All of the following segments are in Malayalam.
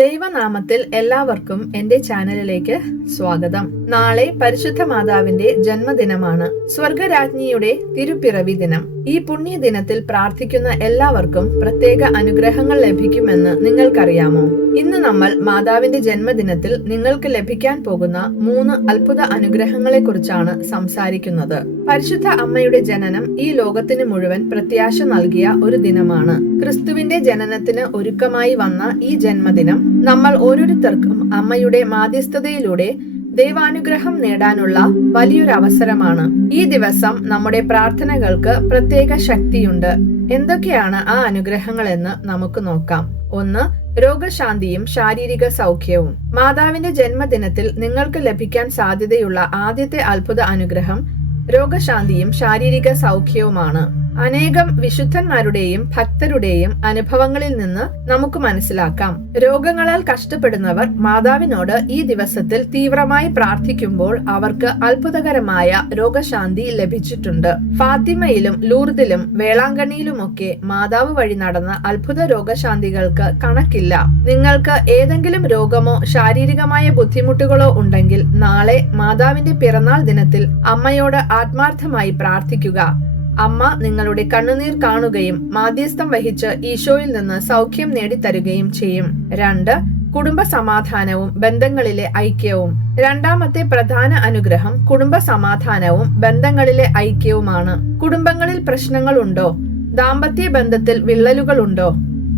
ദൈവനാമത്തിൽ എല്ലാവർക്കും എന്റെ ചാനലിലേക്ക് സ്വാഗതം. നാളെ പരിശുദ്ധ മാതാവിന്റെ ജന്മദിനമാണ്. സ്വർഗരാജ്ഞിയുടെ തിരുപ്പിറവി ദിനം. ഈ പുണ്യ ദിനത്തിൽ പ്രാർത്ഥിക്കുന്ന എല്ലാവർക്കും പ്രത്യേക അനുഗ്രഹങ്ങൾ ലഭിക്കുമെന്ന് നിങ്ങൾക്കറിയാമോ? ഇന്ന് നമ്മൾ മാതാവിന്റെ ജന്മദിനത്തിൽ നിങ്ങൾക്ക് ലഭിക്കാൻ പോകുന്ന മൂന്ന് അത്ഭുത അനുഗ്രഹങ്ങളെ കുറിച്ചാണ് സംസാരിക്കുന്നത്. പരിശുദ്ധ അമ്മയുടെ ജനനം ഈ ലോകത്തിന് മുഴുവൻ പ്രത്യാശ നൽകിയ ഒരു ദിനമാണ്. ക്രിസ്തുവിന്റെ ജനനത്തിന് ഒരുക്കമായി വന്ന ഈ ജന്മദിനം നമ്മൾ ഓരോരുത്തർക്കും അമ്മയുടെ മാധ്യസ്ഥതയിലൂടെ ദൈവാനുഗ്രഹം നേടാനുള്ള വലിയൊരു അവസരമാണ് ഈ ദിവസം നമ്മുടെ പ്രാർത്ഥനകൾക്ക് പ്രത്യേക ശക്തിയുണ്ട്. എന്തൊക്കെയാണ് ആ അനുഗ്രഹങ്ങൾ എന്ന് നമുക്ക് നോക്കാം. ഒന്ന് രോഗശാന്തിയും ശാരീരിക സൗഖ്യവും. മാതാവിന്റെ ജന്മദിനത്തിൽ നിങ്ങൾക്ക് ലഭിക്കാൻ സാധ്യതയുള്ള ആദ്യത്തെ അത്ഭുത അനുഗ്രഹം രോഗശാന്തിയും ശാരീരിക സൗഖ്യവുമാണ്. അനേകം വിശുദ്ധന്മാരുടെയും ഭക്തരുടെയും അനുഭവങ്ങളിൽ നിന്ന് നമുക്ക് മനസ്സിലാക്കാം. രോഗങ്ങളാൽ കഷ്ടപ്പെടുന്നവർ മാതാവിനോട് ഈ ദിവസത്തിൽ തീവ്രമായി പ്രാർത്ഥിക്കുമ്പോൾ അവർക്ക് അത്ഭുതകരമായ രോഗശാന്തി ലഭിച്ചിട്ടുണ്ട്. ഫാത്തിമയിലും ലൂർദിലും വേളാങ്കണ്ണിയിലുമൊക്കെ മാതാവ് വഴി നടന്ന അത്ഭുത രോഗശാന്തികൾക്ക് കണക്കില്ല. നിങ്ങൾക്ക് ഏതെങ്കിലും രോഗമോ ശാരീരികമായ ബുദ്ധിമുട്ടുകളോ ഉണ്ടെങ്കിൽ നാളെ മാതാവിന്റെ പിറന്നാൾ ദിനത്തിൽ അമ്മയോട് ആത്മാർത്ഥമായി പ്രാർത്ഥിക്കുക. അമ്മ നിങ്ങളുടെ കണ്ണുനീർ കാണുകയും മാധ്യസ്ഥം വഹിച്ച് ഈശോയിൽ നിന്ന് സൗഖ്യം നേടിത്തരുകയും ചെയ്യും. രണ്ട് കുടുംബ സമാധാനവും ബന്ധങ്ങളിലെ ഐക്യവും. രണ്ടാമത്തെ പ്രധാന അനുഗ്രഹം കുടുംബ സമാധാനവും ബന്ധങ്ങളിലെ ഐക്യവുമാണ്. കുടുംബങ്ങളിൽ പ്രശ്നങ്ങളുണ്ടോ? ദാമ്പത്യ ബന്ധത്തിൽ വിള്ളലുകളുണ്ടോ?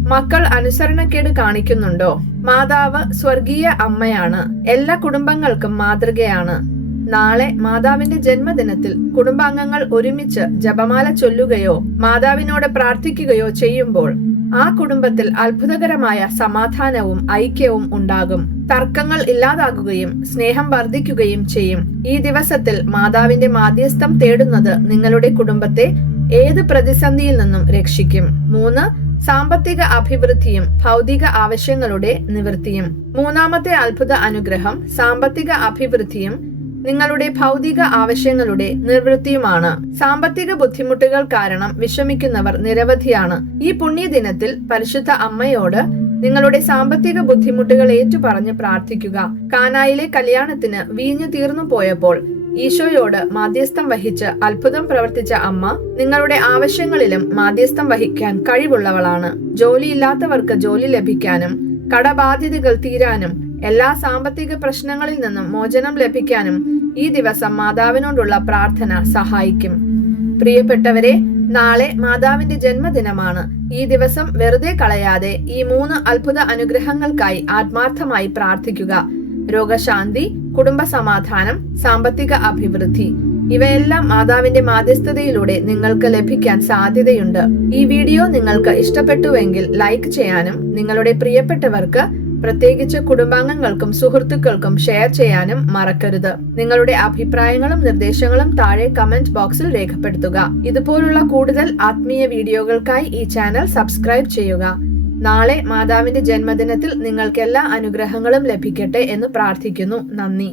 മക്കൾ അനുസരണക്കേട് കാണിക്കുന്നുണ്ടോ? മാതാവ് സ്വർഗീയ അമ്മയാണ്. എല്ലാ കുടുംബങ്ങൾക്കും മാതൃകയാണ്. നാളെ മാതാവിന്റെ ജന്മദിനത്തിൽ കുടുംബാംഗങ്ങൾ ഒരുമിച്ച് ജപമാല ചൊല്ലുകയോ മാതാവിനോട് പ്രാർത്ഥിക്കുകയോ ചെയ്യുമ്പോൾ ആ കുടുംബത്തിൽ അത്ഭുതകരമായ സമാധാനവും ഐക്യവും ഉണ്ടാകും. തർക്കങ്ങൾ ഇല്ലാതാകുകയും സ്നേഹം വർദ്ധിക്കുകയും ചെയ്യും. ഈ ദിവസത്തിൽ മാതാവിന്റെ മാധ്യസ്ഥം തേടുന്നത് നിങ്ങളുടെ കുടുംബത്തെ ഏത് പ്രതിസന്ധിയിൽ നിന്നും രക്ഷിക്കും? മൂന്ന് സാമ്പത്തിക അഭിവൃദ്ധിയും ഭൗതിക ആവശ്യങ്ങളുടെ നിവൃത്തിയും. മൂന്നാമത്തെ അത്ഭുത അനുഗ്രഹം സാമ്പത്തിക അഭിവൃദ്ധിയും നിങ്ങളുടെ ഭൗതിക ആവശ്യങ്ങളുടെ നിർവൃത്തിയുമാണ് സാമ്പത്തിക ബുദ്ധിമുട്ടുകൾ കാരണം വിഷമിക്കുന്നവർ നിരവധിയാണ്. ഈ പുണ്യദിനത്തിൽ പരിശുദ്ധ അമ്മയോട് നിങ്ങളുടെ സാമ്പത്തിക ബുദ്ധിമുട്ടുകൾ ഏറ്റുപറഞ്ഞ് പ്രാർത്ഥിക്കുക. കാനായിലെ കല്യാണത്തിന് വീഞ്ഞു തീർന്നു പോയപ്പോൾ ഈശോയോട് മാധ്യസ്ഥം വഹിച്ച് അത്ഭുതം പ്രവർത്തിച്ച അമ്മ നിങ്ങളുടെ ആവശ്യങ്ങളിലും മാധ്യസ്ഥം വഹിക്കാൻ കഴിവുള്ളവളാണ്. ജോലിയില്ലാത്തവർക്ക് ജോലി ലഭിക്കാനും കടബാധ്യതകൾ തീരാനും എല്ലാ സാമ്പത്തിക പ്രശ്നങ്ങളിൽ നിന്നും മോചനം ലഭിക്കാനും ഈ ദിവസം മാതാവിനോടുള്ള പ്രാർത്ഥന സഹായിക്കും. പ്രിയപ്പെട്ടവരെ നാളെ മാതാവിന്റെ ജന്മദിനമാണ്. ഈ ദിവസം വെറുതെ കളയാതെ ഈ മൂന്ന് അത്ഭുത അനുഗ്രഹങ്ങൾക്കായി ആത്മാർത്ഥമായി പ്രാർത്ഥിക്കുക. രോഗശാന്തി കുടുംബ സമാധാനം സാമ്പത്തിക അഭിവൃദ്ധി ഇവയെല്ലാം മാതാവിന്റെ മാധ്യസ്ഥതയിലൂടെ നിങ്ങൾക്ക് ലഭിക്കാൻ സാധ്യതയുണ്ട്. ഈ വീഡിയോ നിങ്ങൾക്ക് ഇഷ്ടപ്പെട്ടുവെങ്കിൽ ലൈക്ക് ചെയ്യാനും നിങ്ങളുടെ പ്രിയപ്പെട്ടവർക്ക് പ്രത്യേകിച്ച് കുടുംബാംഗങ്ങൾക്കും സുഹൃത്തുക്കൾക്കും ഷെയർ ചെയ്യാനും മറക്കരുത്. നിങ്ങളുടെ അഭിപ്രായങ്ങളും നിർദ്ദേശങ്ങളും താഴെ കമന്റ് ബോക്സിൽ രേഖപ്പെടുത്തുക. ഇതുപോലുള്ള കൂടുതൽ ആത്മീയ വീഡിയോകൾക്കായി ഈ ചാനൽ സബ്സ്ക്രൈബ് ചെയ്യുക. നാളെ മാതാവിന്റെ ജന്മദിനത്തിൽ നിങ്ങൾക്ക് എല്ലാ അനുഗ്രഹങ്ങളും ലഭിക്കട്ടെ എന്ന് പ്രാർത്ഥിക്കുന്നു. നന്ദി.